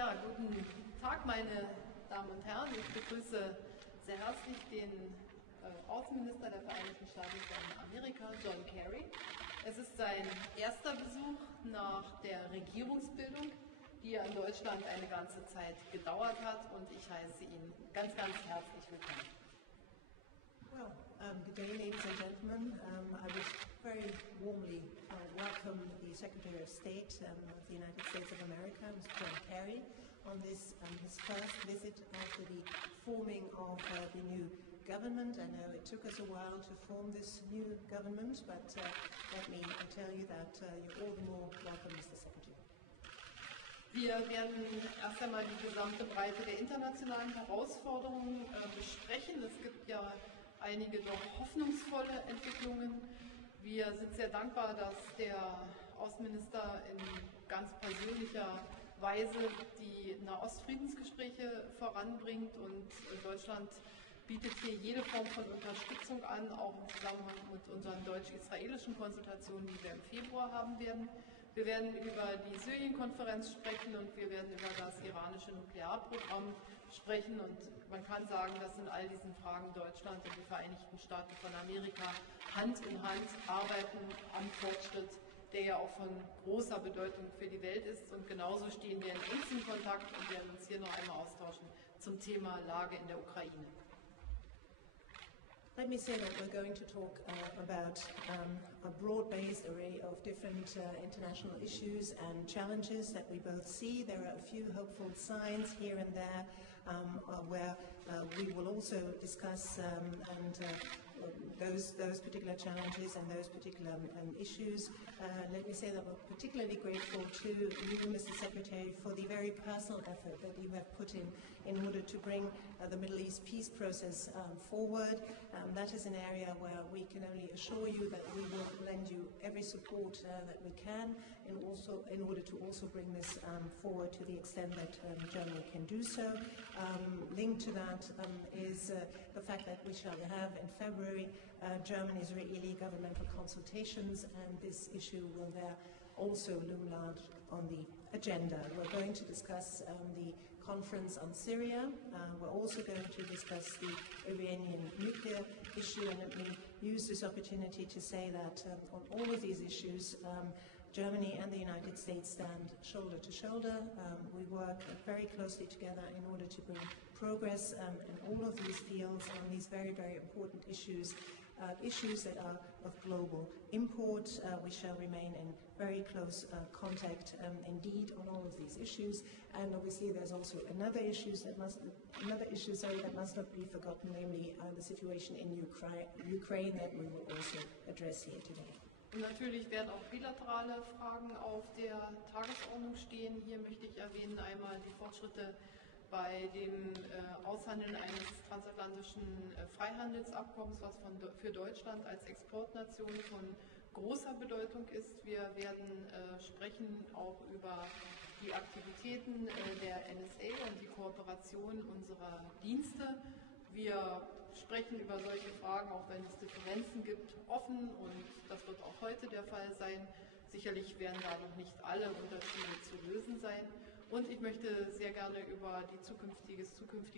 Ja, guten Tag, meine Damen und Herren. Ich begrüße sehr herzlich den Außenminister der Vereinigten Staaten von Amerika, John Kerry. Es ist sein erster Besuch nach der Regierungsbildung, die ja in Deutschland eine ganze Zeit gedauert hat, und ich heiße ihn ganz, ganz herzlich willkommen. Well, good day, ladies and gentlemen. I would very warmly welcome the Secretary of State of the United States of America, Mr. John Kerry, on this his first visit after the forming of the new government. I know it took us a while to form this new government, but let me tell you that you're all the more welcome, Mr. Secretary. Wir werden erst einmal die gesamte Breite der internationalen Herausforderungen besprechen. Es gibt ja einige doch hoffnungsvolle Entwicklungen. Wir sind sehr dankbar, dass der Außenminister in ganz persönlicher Weise die Nahostfriedensgespräche voranbringt, und Deutschland bietet hier jede Form von Unterstützung an, auch im Zusammenhang mit unseren deutsch-israelischen Konsultationen, die wir im Februar haben werden. Wir werden über die Syrien-Konferenz sprechen und wir werden über das iranische Nuklearprogramm sprechen, und man kann sagen, dass in all diesen Fragen Deutschland und die Vereinigten Staaten von Amerika Hand in Hand arbeiten am Fortschritt, der ja auch von großer Bedeutung für die Welt ist, und genauso stehen wir in engem Kontakt und werden uns hier noch einmal austauschen zum Thema Lage in der Ukraine. Let me say that we're going to talk about a broad-based array of different international issues and challenges that we both see. There are a few hopeful signs here and there where we will also discuss those particular challenges and those particular issues. Let me say that we're particularly grateful to you, Mr. Secretary, for the very personal effort that you have put in order to bring the Middle East peace process forward. That is an area where we can only assure you that we will lend you every support that we can, and also in order to also bring this forward to the extent that Germany can do so. Linked to that is the fact that we shall have in February German-Israeli governmental consultations, and this issue will there also loom large on the agenda. We're going to discuss the conference on Syria. We're also going to discuss the Iranian nuclear issue, and let me use this opportunity to say that on all of these issues, Germany and the United States stand shoulder to shoulder. We work very closely together in order to bring progress in all of these fields on these very, very important issues, issues that are of global import. We shall remain in very close contact indeed on all of these issues, and obviously there's also another issue that must not be forgotten, namely the situation in Ukraine that we will also address here today. Und natürlich werden auch bilaterale Fragen auf der Tagesordnung stehen. Hier möchte ich erwähnen einmal die Fortschritte bei dem Aushandeln eines transatlantischen Freihandelsabkommens, was für Deutschland als Exportnation von großer Bedeutung ist. Wir werden sprechen auch über die Aktivitäten der NSA und die Kooperation unserer Dienste. Wir sprechen über solche Fragen, auch wenn es Differenzen gibt, offen, und das wird auch heute der Fall sein. Sicherlich werden da noch nicht alle Unterschiede zu lösen sein. Und ich möchte sehr gerne über das zukünftige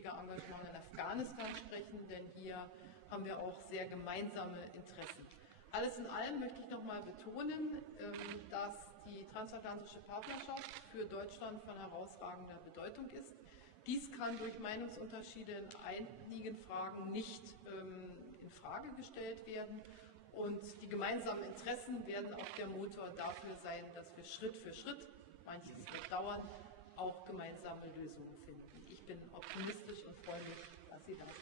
Engagement in Afghanistan sprechen, denn hier haben wir auch sehr gemeinsame Interessen. Alles in allem möchte ich nochmal betonen, dass die transatlantische Partnerschaft für Deutschland von herausragender Bedeutung ist. Dies kann durch Meinungsunterschiede in einigen Fragen nicht in Frage gestellt werden, und die gemeinsamen Interessen werden auch der Motor dafür sein, dass wir Schritt für Schritt, manches wird dauern, auch gemeinsame Lösungen finden. Ich bin optimistisch und freue mich, dass Sie da sind.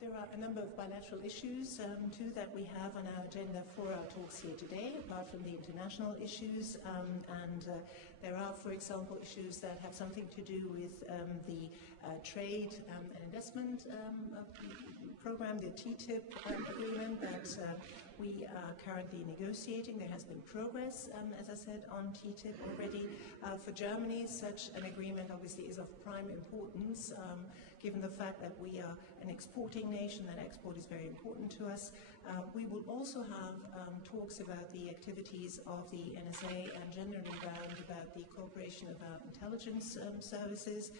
There are a number of bilateral issues too that we have on our agenda for our talks here today, apart from the international issues, and there are, for example, issues that have something to do with the trade and investment program, the TTIP agreement that we are currently negotiating. There has been progress, as I said, on TTIP already. For Germany, such an agreement obviously is of prime importance, given the fact that we are an exporting nation, that export is very important to us. We will also have talks about the activities of the NSA and generally about the cooperation about intelligence services.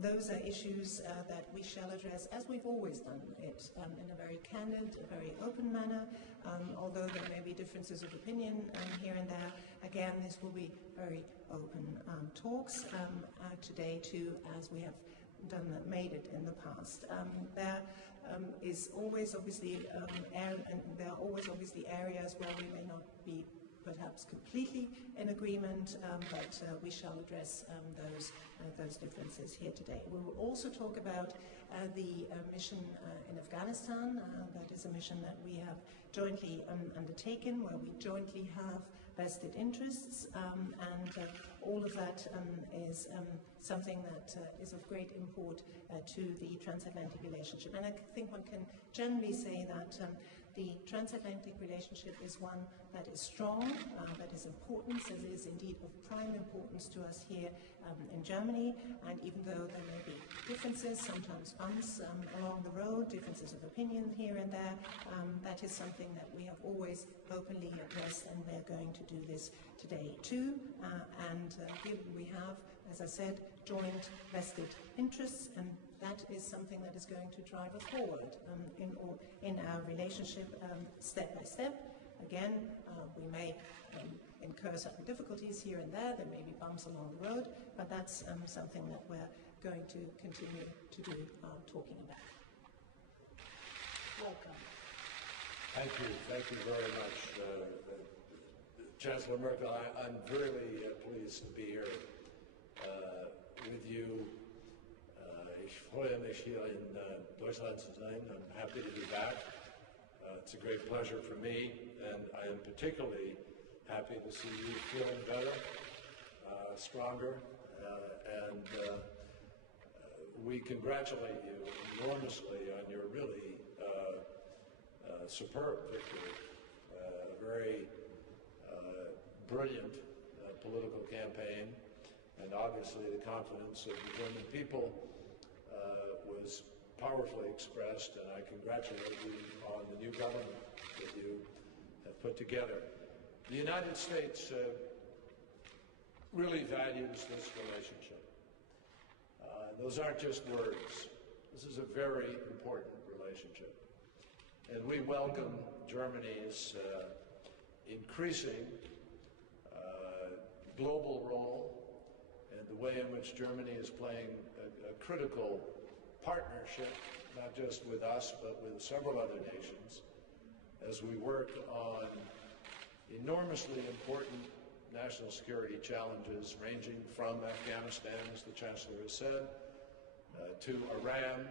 Those are issues that we shall address, as we've always done it, in a very candid, a very open manner, although there may be differences of opinion here and there. Again, this will be very open talks today too, as we have made it in the past. There is always obviously, there are always obviously areas where we may not be perhaps completely in agreement, but we shall address those differences here today. We will also talk about the mission in Afghanistan. That is a mission that we have jointly undertaken, where we jointly have vested interests, and all of that is something that is of great import to the transatlantic relationship. And I think one can generally say that the transatlantic relationship is one that is strong, that is important, as it is indeed of prime importance to us here in Germany. And even though there may be differences, sometimes bumps along the road, differences of opinion here and there, that is something that we have always openly addressed, and we're going to do this today too. And here we have, as I said, joint vested interests, and that is something that is going to drive us forward in our relationship step by step. Again, we may incur certain difficulties here and there may be bumps along the road, but that's something that we're going to continue to do talking about. Welcome. Thank you very much, Chancellor Merkel. I'm really pleased to be here with you. Ich freue mich, hier in Deutschland zu sein. I'm happy to be back. It's a great pleasure for me, and I am particularly happy to see you feeling better, stronger, and we congratulate you enormously on your really superb victory, a very brilliant political campaign, and obviously the confidence of the German people was powerfully expressed, and I congratulate you on the new government that you have put together. The United States really values this relationship. Those aren't just words. This is a very important relationship. And we welcome Germany's increasing global role and the way in which Germany is playing a critical partnership, not just with us, but with several other nations, as we work on enormously important national security challenges ranging from Afghanistan, as the Chancellor has said, to Iran,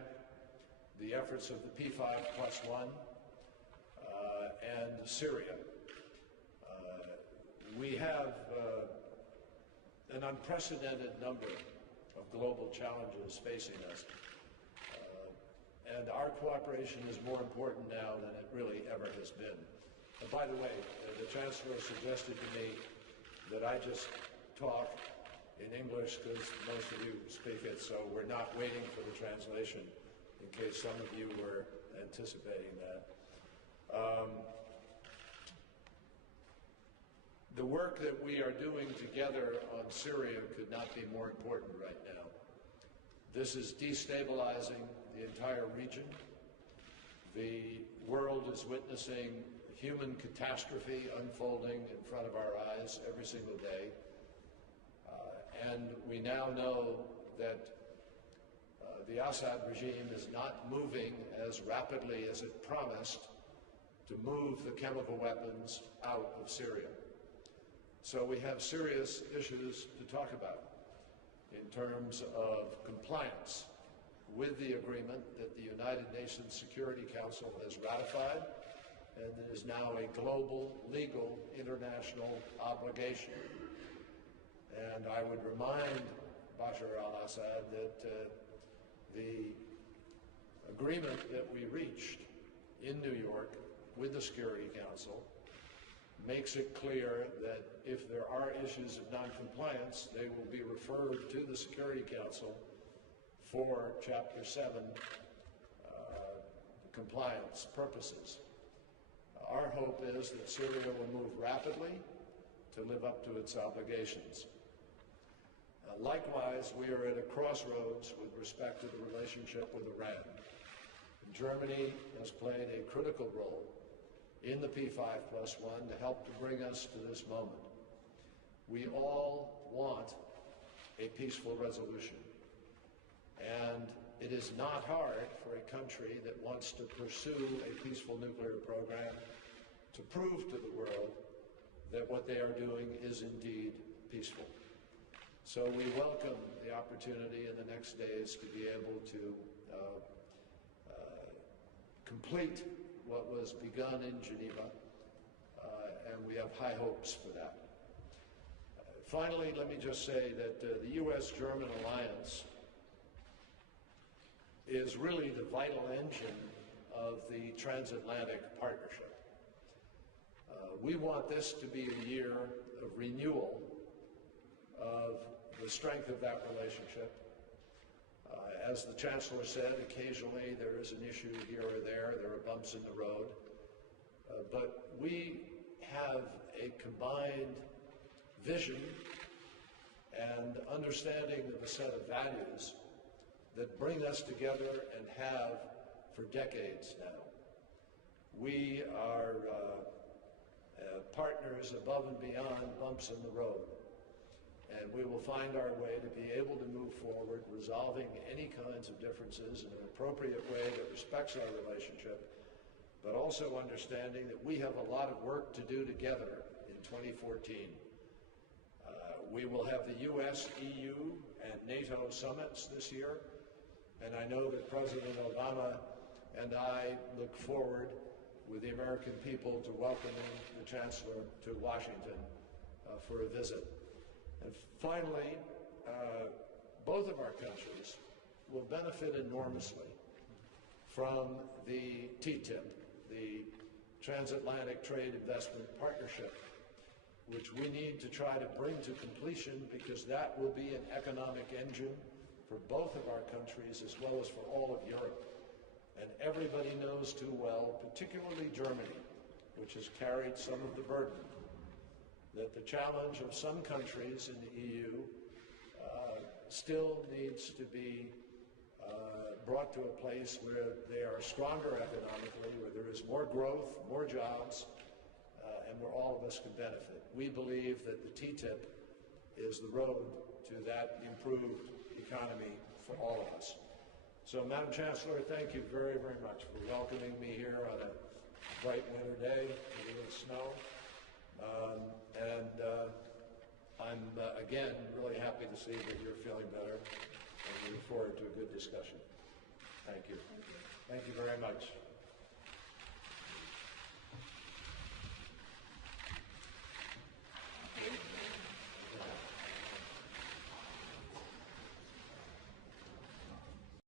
the efforts of the P5+1, and Syria. We have an unprecedented number of global challenges facing us. And our cooperation is more important now than it really ever has been. And by the way, the Chancellor suggested to me that I just talk in English because most of you speak it, so we're not waiting for the translation in case some of you were anticipating that. The work that we are doing together on Syria could not be more important right now. This is destabilizing the entire region. The world is witnessing human catastrophe unfolding in front of our eyes every single day. And we now know that the Assad regime is not moving as rapidly as it promised to move the chemical weapons out of Syria. So we have serious issues to talk about in terms of compliance with the agreement that the United Nations Security Council has ratified, and that is now a global, legal, international obligation. And I would remind Bashar al-Assad that the agreement that we reached in New York with the Security Council makes it clear that if there are issues of noncompliance, they will be referred to the Security Council for Chapter 7 compliance purposes. Our hope is that Syria will move rapidly to live up to its obligations. Likewise, we are at a crossroads with respect to the relationship with Iran. Germany has played a critical role in the P5+1 to help to bring us to this moment. We all want a peaceful resolution, and it is not hard for a country that wants to pursue a peaceful nuclear program to prove to the world that what they are doing is indeed peaceful. So we welcome the opportunity in the next days to be able to complete what was begun in Geneva, and we have high hopes for that. Finally, let me just say that the U.S.-German alliance is really the vital engine of the transatlantic partnership. We want this to be a year of renewal of the strength of that relationship. As the Chancellor said, occasionally there is an issue here or there are bumps in the road, but we have a combined vision and understanding of a set of values that bring us together and have for decades now. We are partners above and beyond bumps in the road. And we will find our way to be able to move forward, resolving any kinds of differences in an appropriate way that respects our relationship, but also understanding that we have a lot of work to do together in 2014. We will have the U.S., EU, and NATO summits this year, and I know that President Obama and I look forward with the American people to welcoming the Chancellor to Washington for a visit. And finally, both of our countries will benefit enormously from the TTIP, the Transatlantic Trade Investment Partnership, which we need to try to bring to completion because that will be an economic engine for both of our countries as well as for all of Europe. And everybody knows too well, particularly Germany, which has carried some of the burden, that the challenge of some countries in the EU still needs to be brought to a place where they are stronger economically, where there is more growth, more jobs, and where all of us can benefit. We believe that the TTIP is the road to that improved economy for all of us. So, Madam Chancellor, thank you very, very much for welcoming me here on a bright winter day with a little snow. I'm, again, really happy to see that you're feeling better, and we look forward to a good discussion. Thank you. Thank you very much.